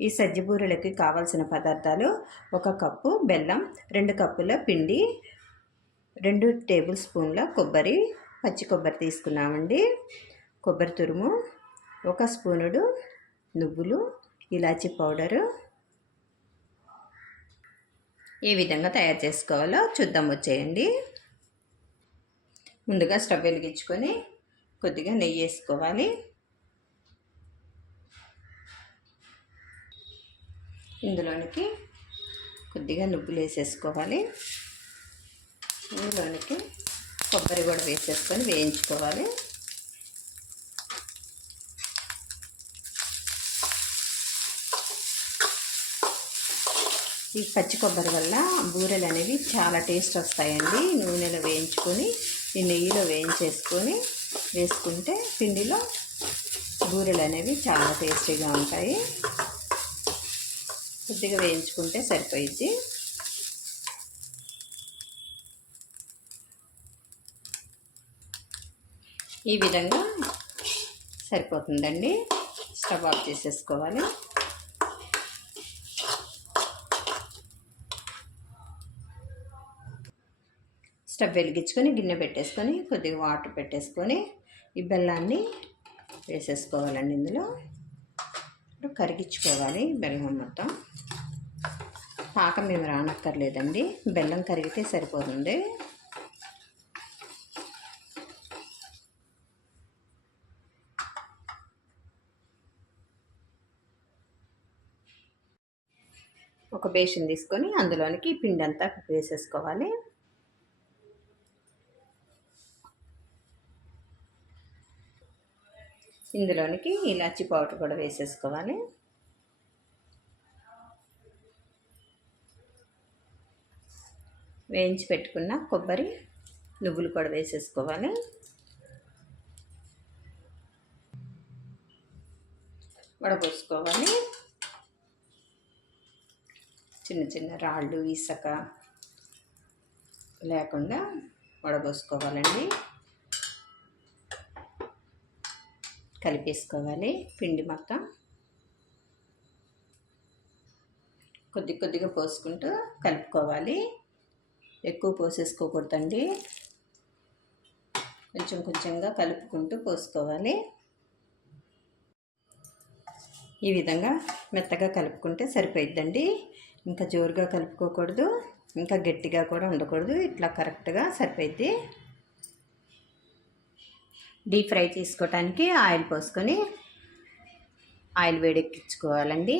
ఈ సజ్జబూరెలకి కావాల్సిన పదార్థాలు ఒక కప్పు బెల్లం రెండు కప్పుల పిండి రెండు టేబుల్ స్పూన్ల కొబ్బరి పచ్చి కొబ్బరి తీసుకున్నామండి. కొబ్బరి తురుము ఒక స్పూనుడు నువ్వులు ఇలాచి పౌడరు. ఏ విధంగా తయారు చేసుకోవాలో చూద్దాం వచ్చేయండి. ముందుగా స్టవ్ వెలిగించుకొని కొద్దిగా నెయ్యి వేసుకోవాలి. ఇందులోనికి కొద్దిగా నువ్వులు వేసేసుకోవాలి. ఇందులోనికి కొబ్బరి కూడా వేసేసుకొని వేయించుకోవాలి. ఈ పచ్చి కొబ్బరి వల్ల బూరెలు అనేవి చాలా టేస్ట్ వస్తాయండి. నూనెలో వేయించుకొని ఈ నెయ్యిలో వేయించేసుకొని వేసుకుంటే పిండిలో బూరెలు అనేవి చాలా టేస్టీగా ఉంటాయి. కొద్దిగా వేయించుకుంటే సరిపోయిద్ది. ఈ విధంగా సరిపోతుందండి. స్టవ్ ఆఫ్ చేసేసుకోవాలి. స్టవ్ వెలిగించుకొని గిన్నె పెట్టేసుకొని కొద్దిగా వాటర్ పెట్టేసుకొని ఈ బెల్లాన్ని వేసేసుకోవాలండి ఇందులో. ఇప్పుడు కరిగించుకోవాలి బెల్లం మొత్తం. పాకం మేము రానక్కర్లేదండి. బెల్లం కరిగితే సరిపోతుంది. ఒక బేషన్ తీసుకొని అందులోనికి పిండి అంతా వేసేసుకోవాలి. ఇందులోనికి ఇలాచి పౌడర్ కూడా వేసేసుకోవాలి. వేయించి పెట్టుకున్న కొబ్బరి నువ్వులు కూడా వేసేసుకోవాలి. వడపోసుకోవాలి. చిన్న చిన్న రాళ్ళు ఇసక లేకుండా వడపోసుకోవాలండి. కలిపేసుకోవాలి పిండి మొత్తం. కొద్ది కొద్దిగా పోసుకుంటూ కలుపుకోవాలి. ఎక్కువ పోసేసుకోకూడదండి. కొంచెం కొంచెంగా కలుపుకుంటూ పోసుకోవాలి. ఈ విధంగా మెత్తగా కలుపుకుంటే సరిపోయిద్దండి. ఇంకా జోరుగా కలుపుకోకూడదు. ఇంకా గట్టిగా కూడా ఉండకూడదు. ఇట్లా కరెక్ట్గా సరిపోయిద్ది. డీప్ ఫ్రై చేసుకోవటానికి ఆయిల్ పోసుకొని ఆయిల్ వేడెక్కించుకోవాలండి.